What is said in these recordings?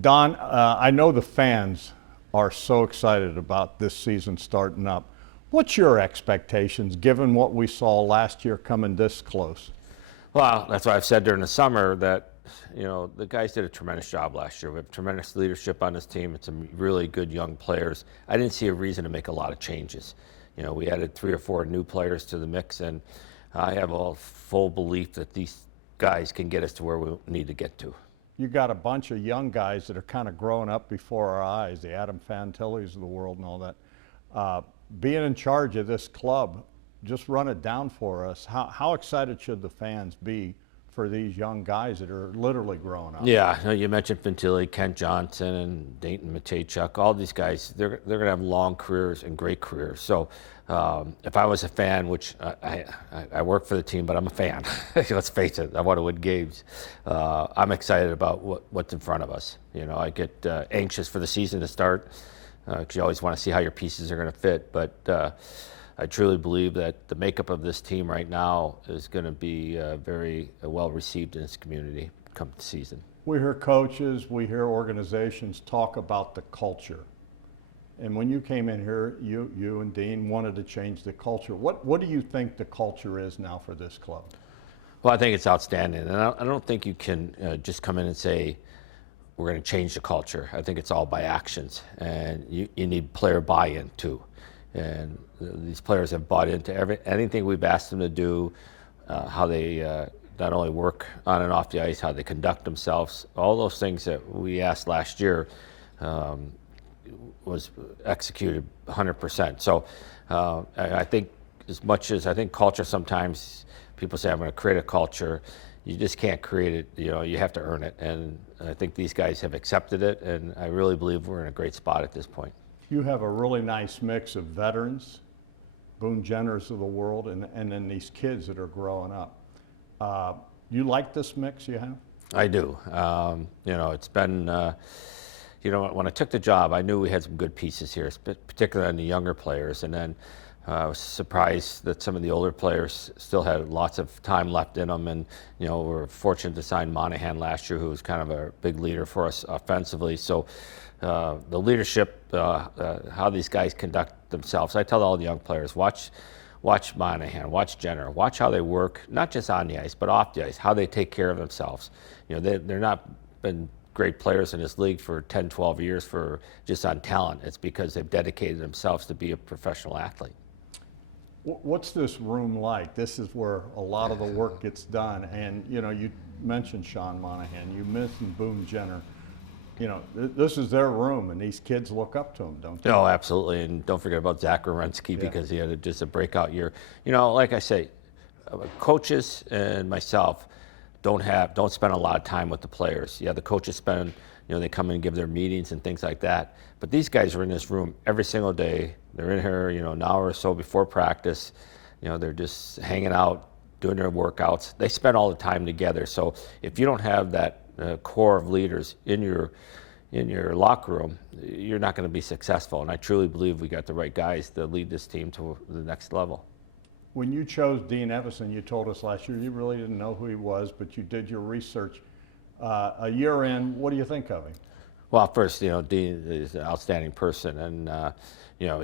Don, I know the fans are so excited about this season starting up. What's your expectations given what we saw last year coming this close? Well, that's why I've said during the summer that, the guys did a tremendous job last year. We have tremendous leadership on this team. It's some really good young players. I didn't see a reason to make a lot of changes. We added 3 or 4 new players to the mix, and I have a full belief that these guys can get us to where we need to get to. You got a bunch of young guys that are kind of growing up before our eyes, the Adam Fantillis of the world and all that. Being in charge of this club, just run it down for us. How excited should the fans be for these young guys that are literally growing up? Yeah, you mentioned Fantilli, Kent Johnson, and Dayton Matejchuk. All these guys, they're going to have long careers and great careers. So if I was a fan, which I work for the team, but I'm a fan. Let's face it, I want to win games. I'm excited about what's in front of us. I get anxious for the season to start because you always want to see how your pieces are going to fit. But I truly believe that the makeup of this team right now is going to be very well received in this community come the season. We hear coaches, we hear organizations talk about the culture. And when you came in here, you and Dean wanted to change the culture. What do you think the culture is now for this club? Well, I think it's outstanding. And I don't think you can just come in and say, we're going to change the culture. I think it's all by actions. And you need player buy-in too. And these players have bought into anything we've asked them to do, how they not only work on and off the ice, how they conduct themselves. All those things that we asked last year was executed 100%. So I think as much as I think culture, sometimes people say, I'm going to create a culture. You just can't create it. You have to earn it. And I think these guys have accepted it. And I really believe we're in a great spot at this point. You have a really nice mix of veterans, Boone Jenners of the world, and then these kids that are growing up. You like this mix you have? I do. It's been, when I took the job, I knew we had some good pieces here, particularly on the younger players. And then I was surprised that some of the older players still had lots of time left in them. And, we're fortunate to sign Monahan last year, who was kind of a big leader for us offensively. So the leadership, how these guys conduct themselves. I tell all the young players, watch Monahan, watch Jenner, watch how they work, not just on the ice, but off the ice, how they take care of themselves. They're not been great players in this league for 10, 12 years for just on talent. It's because they've dedicated themselves to be a professional athlete. What's this room like? This is where a lot of the work gets done. And, you mentioned Sean Monahan, you mentioned Boone Jenner. This is their room, and these kids look up to them, don't they? Oh, absolutely. And don't forget about Zach Werenski, because he had just a breakout year. Like I say, coaches and myself don't spend a lot of time with the players. Yeah, the coaches spend, they come in and give their meetings and things like that. But these guys are in this room every single day. They're in here, an hour or so before practice. They're just hanging out, doing their workouts. They spend all the time together. So if you don't have that core of leaders in your locker room, you're not going to be successful. And I truly believe we got the right guys to lead this team to the next level. When you chose Dean Evison, you told us last year you really didn't know who he was, but you did your research. A year in, what do you think of him? Well, first, Dean is an outstanding person, and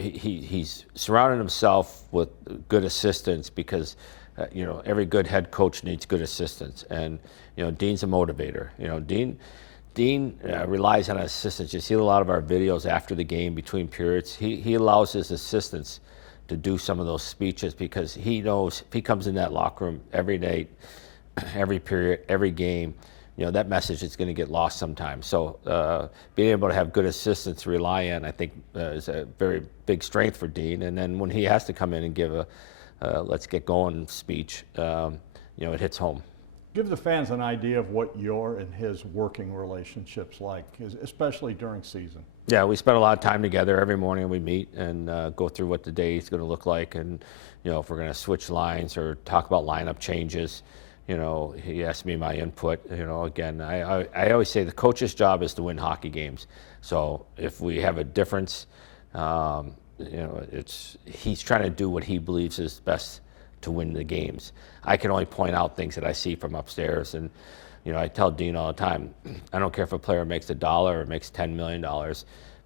he's surrounded himself with good assistants because every good head coach needs good assistants, and Dean's a motivator. Dean relies on his assistants. You see a lot of our videos after the game, between periods. He allows his assistants to do some of those speeches because he knows if he comes in that locker room every day, every period, every game, that message is going to get lost sometimes. So being able to have good assistants to rely on, I think, is a very big strength for Dean. And then when he has to come in and give a let's get going speech, it hits home. Give the fans an idea of what your and his working relationship's like, especially during season. Yeah, we spend a lot of time together. Every morning we meet and go through what the day is going to look like, and if we're going to switch lines or talk about lineup changes. He asked me my input. Again, I always say the coach's job is to win hockey games. So if we have a difference, he's trying to do what he believes is best to win the games. I can only point out things that I see from upstairs, and I tell Dean all the time, I don't care if a player makes $1 or makes $10 million,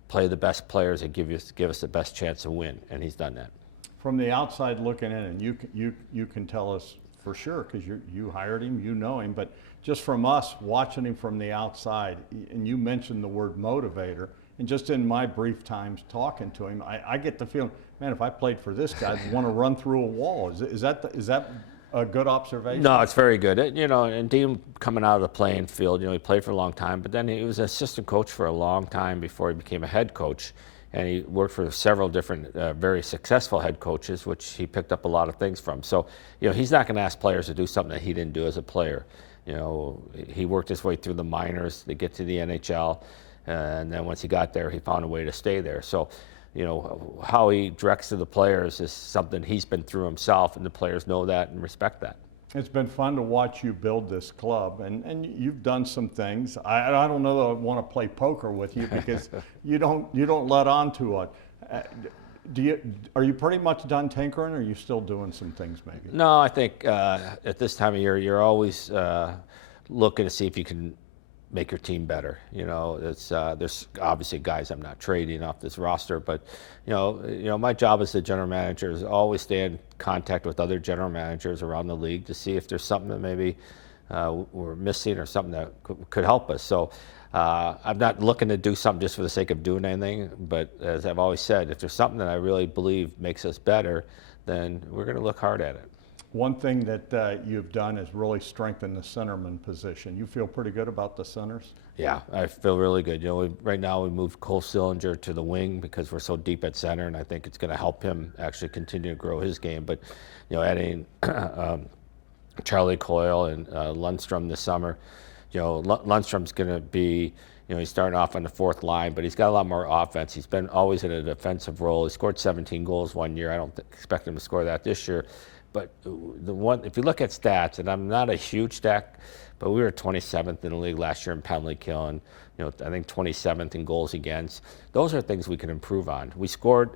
play the best players and give us the best chance to win, and he's done that. From the outside looking in, and you can tell us for sure because you hired him, you know him, but just from us watching him from the outside, and you mentioned the word motivator, and just in my brief times talking to him, I get the feeling, man, if I played for this guy, I'd want to run through a wall. Is that a good observation? No, it's very good. And Dean coming out of the playing field, he played for a long time, but then he was an assistant coach for a long time before he became a head coach. And he worked for several different, very successful head coaches, which he picked up a lot of things from. So, he's not going to ask players to do something that he didn't do as a player. He worked his way through the minors to get to the NHL, and then once he got there, he found a way to stay there. So, how he directs to the players is something he's been through himself, and the players know that and respect that. It's been fun to watch you build this club, and you've done some things. I don't know that I want to play poker with you because you don't let on to it. Are you pretty much done tinkering, or are you still doing some things maybe? No, I think at this time of year, you're always looking to see if you can make your team better. There's obviously guys I'm not trading off this roster, but my job as the general manager is always stay in contact with other general managers around the league to see if there's something that maybe we're missing or something that could help us. So I'm not looking to do something just for the sake of doing anything, but as I've always said, if there's something that I really believe makes us better, then we're going to look hard at it. One thing that you've done is really strengthen the centerman position. You feel pretty good about the centers? Yeah, I feel really good. Right now we moved Cole Sillinger to the wing because we're so deep at center, and I think it's going to help him actually continue to grow his game. But adding Charlie Coyle and Lundstrom this summer, Lundstrom's going to be, he's starting off on the fourth line, but he's got a lot more offense. He's been always in a defensive role. He scored 17 goals one year. I don't expect him to score that this year. But if you look at stats, and I'm not a huge stat, but we were 27th in the league last year in penalty kill, and I think 27th in goals against. Those are things we can improve on. We scored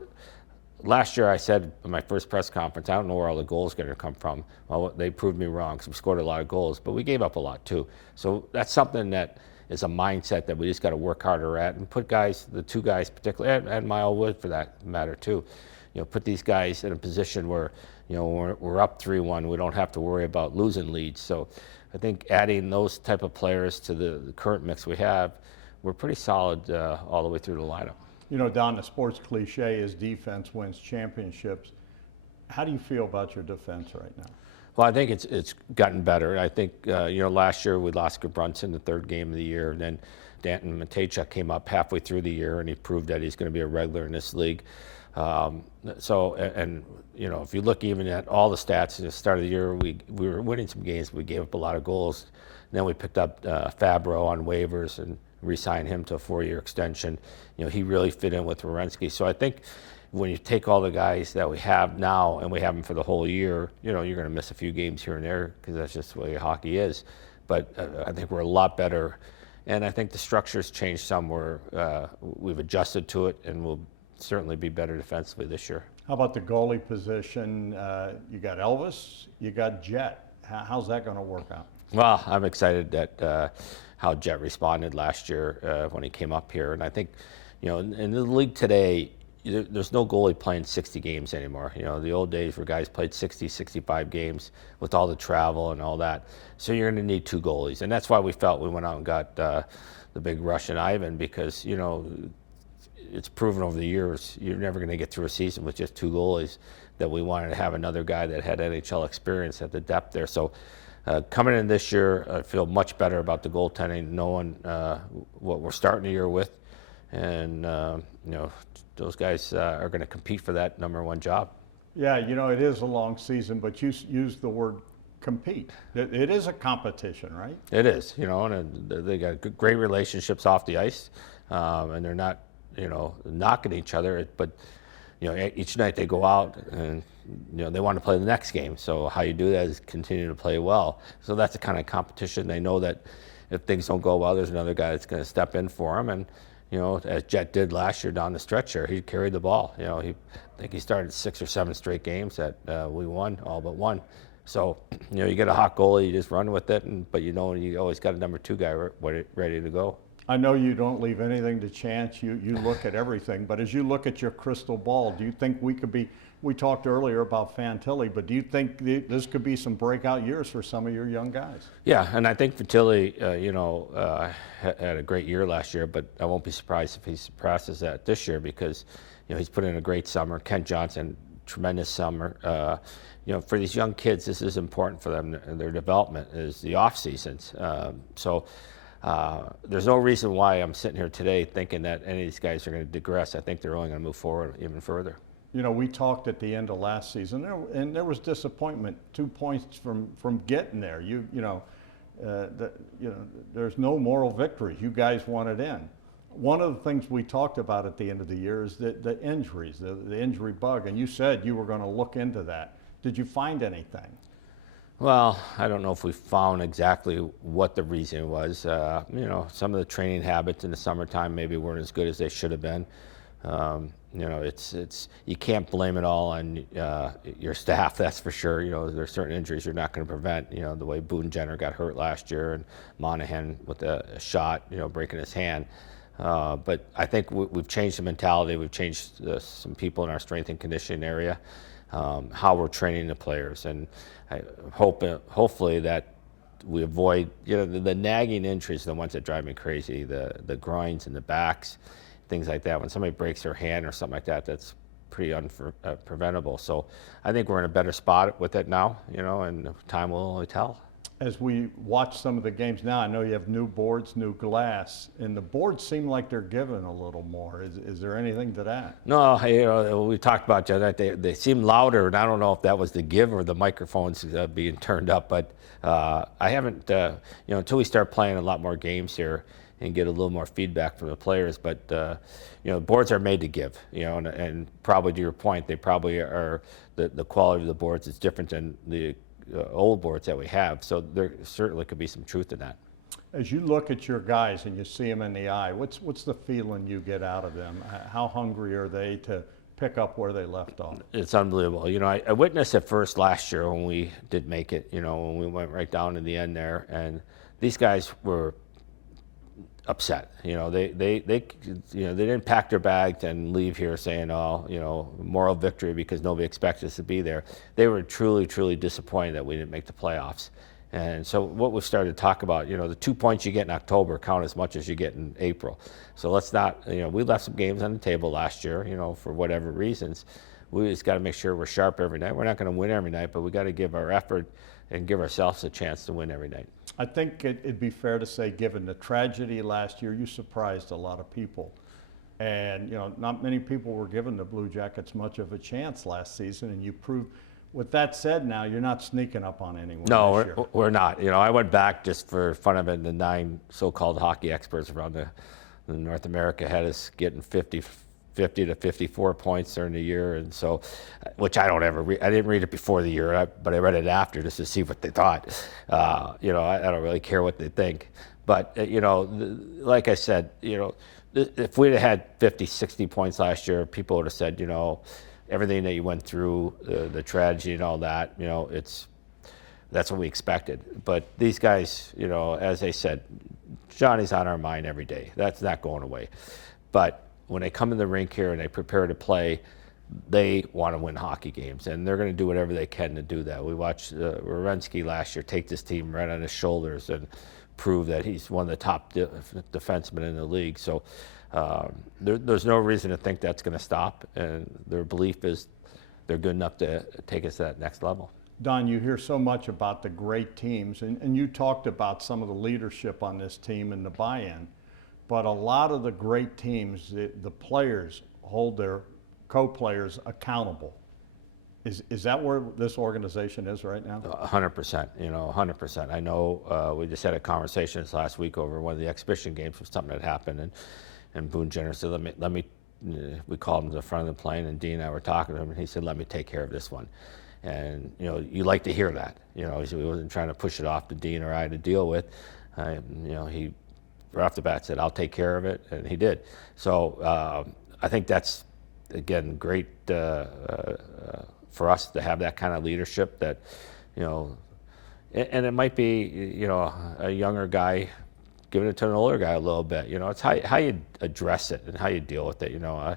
last year. I said in my first press conference, I don't know where all the goals are going to come from. Well, they proved me wrong because we scored a lot of goals, but we gave up a lot too. So that's something that is a mindset that we just got to work harder at and put guys, the two guys particularly, and Mile Wood for that matter too. Put these guys in a position where we're up 3-1. We don't have to worry about losing leads. So I think adding those type of players to the current mix we have, we're pretty solid all the way through the lineup. Don, the sports cliche is defense wins championships. How do you feel about your defense right now? Well, I think it's gotten better. I think, last year we lost Gudbranson the third game of the year, and then Danton Matejchuk came up halfway through the year, and he proved that he's going to be a regular in this league. If you look even at all the stats at the start of the year, we were winning some games, but we gave up a lot of goals. And then we picked up Fabro on waivers and re-signed him to a 4-year extension. He really fit in with Werenski. So I think when you take all the guys that we have now and we have them for the whole year, you're going to miss a few games here and there because that's just the way hockey is. But I think we're a lot better. And I think the structure's changed some where we've adjusted to it, and we'll certainly be better defensively this year. How about the goalie position? You got Elvis, you got Jet. How's that going to work out? Well, I'm excited that how Jet responded last year when he came up here. And I think, in the league today, there's no goalie playing 60 games anymore. The old days where guys played 60, 65 games with all the travel and all that. So you're going to need two goalies. And that's why we felt we went out and got the big Russian Ivan because, it's proven over the years you're never going to get through a season with just two goalies, that we wanted to have another guy that had NHL experience at the depth there. So coming in this year, I feel much better about the goaltending, knowing what we're starting the year with. And, those guys are going to compete for that #1 job. Yeah, it is a long season, but you use the word compete. It is a competition, right? It is, and they got great relationships off the ice, and they're not, knocking each other, but, each night they go out and, they want to play the next game. So how you do that is continue to play well. So that's the kind of competition. They know that if things don't go well, there's another guy that's going to step in for them. And, as Jet did last year down the stretch here, he carried the ball. I think he started 6 or 7 straight games that we won, all but one. So, you get a hot goalie, you just run with it, but you always got a number 2 guy ready to go. I know you don't leave anything to chance. You look at everything, but as you look at your crystal ball, do you think we could be? We talked earlier about Fantilli, but do you think this could be some breakout years for some of your young guys? Yeah, and I think Fantilli, had a great year last year, but I won't be surprised if he surpasses that this year because, he's put in a great summer. Kent Johnson, tremendous summer. For these young kids, this is important for them. Their development is the off seasons. There's no reason why I'm sitting here today thinking that any of these guys are going to digress. I think they're only going to move forward even further. We talked at the end of last season, and there was disappointment. 2 points from getting there. There's no moral victories. You guys won it in. One of the things we talked about at the end of the year is the injuries, the injury bug, and you said you were going to look into that. Did you find anything? Well, I don't know if we found exactly what the reason was. Some of the training habits in the summertime maybe weren't as good as they should have been. You can't blame it all on your staff, that's for sure. There's certain injuries you're not going to prevent. The way Boone Jenner got hurt last year and Monahan with a shot, breaking his hand. But I think we've changed the mentality. We've changed some people in our strength and conditioning area, how we're training the players, and I hopefully that we avoid the nagging injuries, the ones that drive me crazy, the groins and the backs, things like that. When somebody breaks their hand or something like that, that's pretty preventable. So I think we're in a better spot with it now, and time will only tell. As we watch some of the games now, I know you have new boards, new glass, and the boards seem like they're given a little more. Is there anything to that? No, we talked about that. They seem louder, and I don't know if that was the give or the microphones being turned up. But I haven't, until we start playing a lot more games here and get a little more feedback from the players. But boards are made to give. And probably to your point, they probably are the quality of the boards is different than the old boards that we have, so there certainly could be some truth in that. As you look at your guys and you see them in the eye, what's the feeling you get out of them? How hungry are they to pick up where they left off? It's unbelievable. I witnessed it first last year when we did make it, when we went right down to the end there, and these guys were upset. They didn't pack their bags and leave here saying, moral victory because nobody expected us to be there. They were truly, truly disappointed that we didn't make the playoffs. And so what we started to talk about, the 2 points you get in October count as much as you get in April. So let's not, we left some games on the table last year, for whatever reasons. We just got to make sure we're sharp every night. We're not going to win every night, but we got to give our effort and give ourselves a chance to win every night. I think it'd be fair to say, given the tragedy last year, you surprised a lot of people. And, not many people were giving the Blue Jackets much of a chance last season, and you proved. With that said, now you're not sneaking up on anyone. No, we're not. I went back just for fun of it, and the 9 so-called hockey experts around the North America had us getting 50 to 54 points during the year, and so, which I don't ever read. I didn't read it before the year, but I read it after just to see what they thought. I don't really care what they think, but like I said, if we'd have had 50, 60 points last year, people would have said, everything that you went through, the tragedy and all that, that's what we expected. But these guys, as I said, Johnny's on our mind every day. That's not going away. But when they come in the rink here and they prepare to play, they want to win hockey games, and they're going to do whatever they can to do that. We watched Werenski last year take this team right on his shoulders and prove that he's one of the top defensemen in the league. So there's no reason to think that's going to stop, and their belief is they're good enough to take us to that next level. Don, you hear so much about the great teams, and you talked about some of the leadership on this team and the buy-in, but a lot of the great teams, the players hold their co-players accountable. Is that where this organization is right now? 100%, 100%. I know we just had a conversation this last week over one of the exhibition games with something that happened, and Boone Jenner said, let me, we called him to the front of the plane, and Dean and I were talking to him, and he said, let me take care of this one. And, you like to hear that. He wasn't trying to push it off to Dean or I to deal with. He, right off the bat, said, I'll take care of it, and he did. So I think that's, again, great for us to have that kind of leadership that, you know, and it might be, you know, a younger guy giving it to an older guy a little bit. You know, it's how you address it and how you deal with it. You know,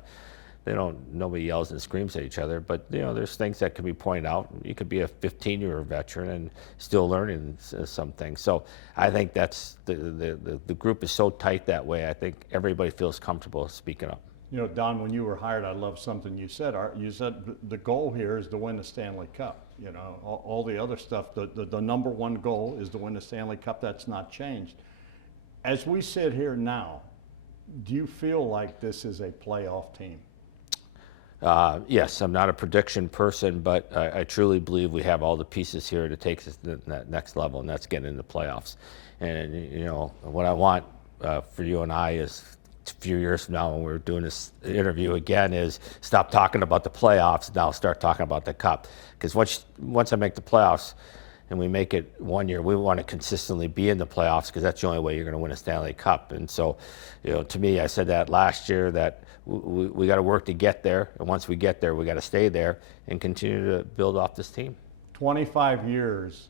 nobody yells and screams at each other, but you know, there's things that can be pointed out. You could be a 15-year veteran and still learning some things. So I think that's the group is so tight that way. I think everybody feels comfortable speaking up. You know, Don, when you were hired, I love something you said. You said the goal here is to win the Stanley Cup. You know, all the other stuff, the number one goal is to win the Stanley Cup. That's not changed. As we sit here now, do you feel like this is a playoff team? Yes, I'm not a prediction person, but I truly believe we have all the pieces here to take us to that next level, and that's getting into playoffs. And, you know, what I want for you and I is a few years from now when we're doing this interview again is stop talking about the playoffs, now start talking about the cup. Because once I make the playoffs and we make it one year, we want to consistently be in the playoffs because that's the only way you're going to win a Stanley Cup. And so, you know, to me, I said that last year that we got to work to get there, and once we get there, we got to stay there and continue to build off this team. 25 years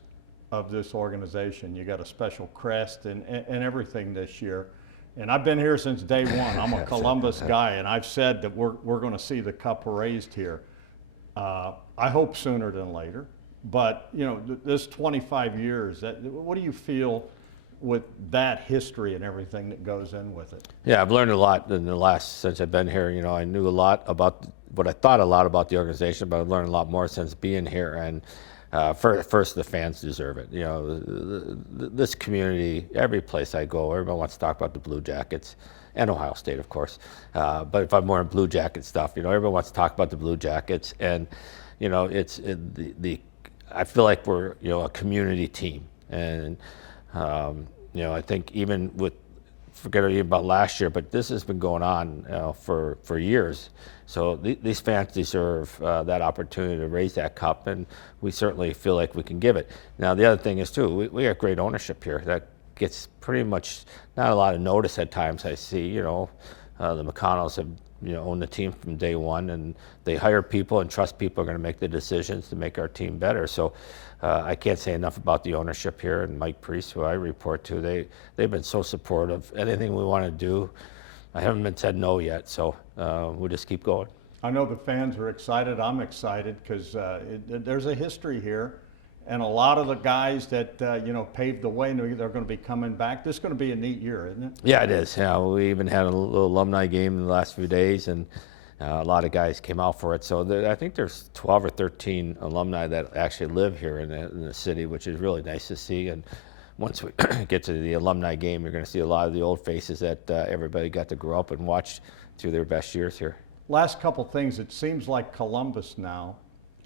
of this organization. You got a special crest and everything this year. And I've been here since day one. I'm a Columbus guy, and I've said that we're going to see the cup raised here. I hope sooner than later. But, you know, this 25 years, what do you feel with that history and everything that goes in with it? Yeah, I've learned a lot in the since I've been here. You know, I knew a lot about what I thought a lot about the organization, but I've learned a lot more since being here. And first, the fans deserve it. You know, this community, every place I go, everyone wants to talk about the Blue Jackets and Ohio State, of course. But if I'm more in Blue Jacket stuff, you know, everyone wants to talk about the Blue Jackets. And, you know, I feel like we're, you know, a community team. And, you know, I think even forget even about last year, but this has been going on for years. So these fans deserve that opportunity to raise that cup, and we certainly feel like we can give it. Now, the other thing is, too, we have great ownership here that gets pretty much not a lot of notice at times. I see, you know, the McConnells have, you know, owned the team from day one, and they hire people and trust people are going to make the decisions to make our team better. So I can't say enough about the ownership here, and Mike Priest, who I report to. They've been so supportive. Anything we want to do, I haven't been said no yet, so we'll just keep going. I know the fans are excited. I'm excited because there's a history here, and a lot of the guys that you know, paved the way, they're going to be coming back. This is going to be a neat year, isn't it? Yeah, it is. Yeah, we even had a little alumni game in the last few days, and a lot of guys came out for it. So I think there's 12 or 13 alumni that actually live here in the city, which is really nice to see. And once we get to the alumni game, you're going to see a lot of the old faces that everybody got to grow up and watch through their best years here. Last couple things, it seems like Columbus now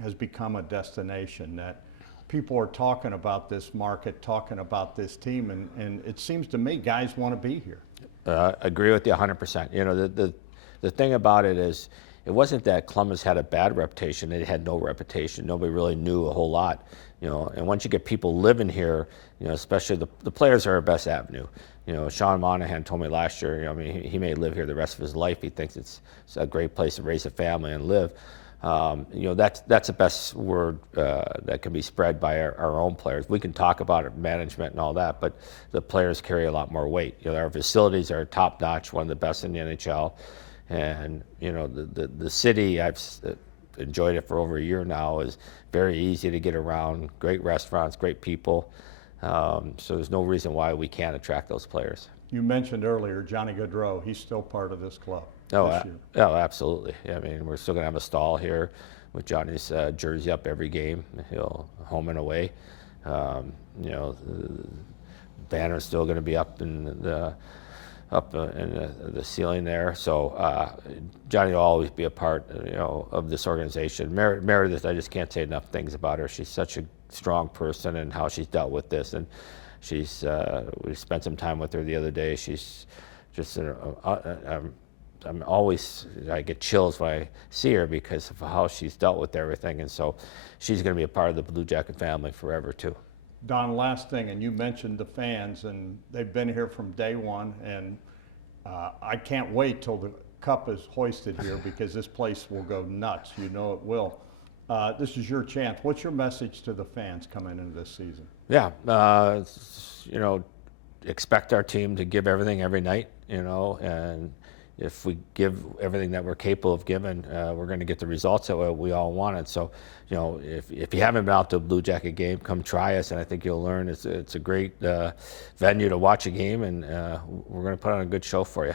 has become a destination that people are talking about this market, talking about this team, and it seems to me guys want to be here. Agree with you 100%. You know, the thing about it is, it wasn't that Columbus had a bad reputation. It had no reputation. Nobody really knew a whole lot. You know, and once you get people living here, you know, especially the players are our best avenue. You know, Sean Monahan told me last year, you know, I mean, he may live here the rest of his life. He thinks it's a great place to raise a family and live. You know, that's the best word that can be spread by our own players. We can talk about it, management and all that, but the players carry a lot more weight. You know, our facilities are top notch, one of the best in the NHL. And, you know, the city, I've enjoyed it for over a year now, is very easy to get around, great restaurants, great people. So there's no reason why we can't attract those players. You mentioned earlier Johnny Gaudreau. He's still part of this club. Oh, absolutely. I mean, we're still going to have a stall here with Johnny's jersey up every game. He'll home and away. You know, the banner's still going to be up in the ceiling there. So Johnny will always be a part, you know, of this organization. Meredith, I just can't say enough things about her. She's such a strong person and how she's dealt with this. And she's we spent some time with her the other day. She's just I get chills when I see her because of how she's dealt with everything. And so she's going to be a part of the Blue Jacket family forever too. Don, last thing, and you mentioned the fans, and they've been here from day one, and I can't wait till the cup is hoisted here because this place will go nuts. You know it will. This is your chance. What's your message to the fans coming into this season? Yeah, you know, expect our team to give everything every night, you know, and if we give everything that we're capable of giving, we're going to get the results that we all wanted. So, you know, if you haven't been out to a Blue Jacket game, come try us, and I think you'll learn it's a great venue to watch a game, and we're going to put on a good show for you.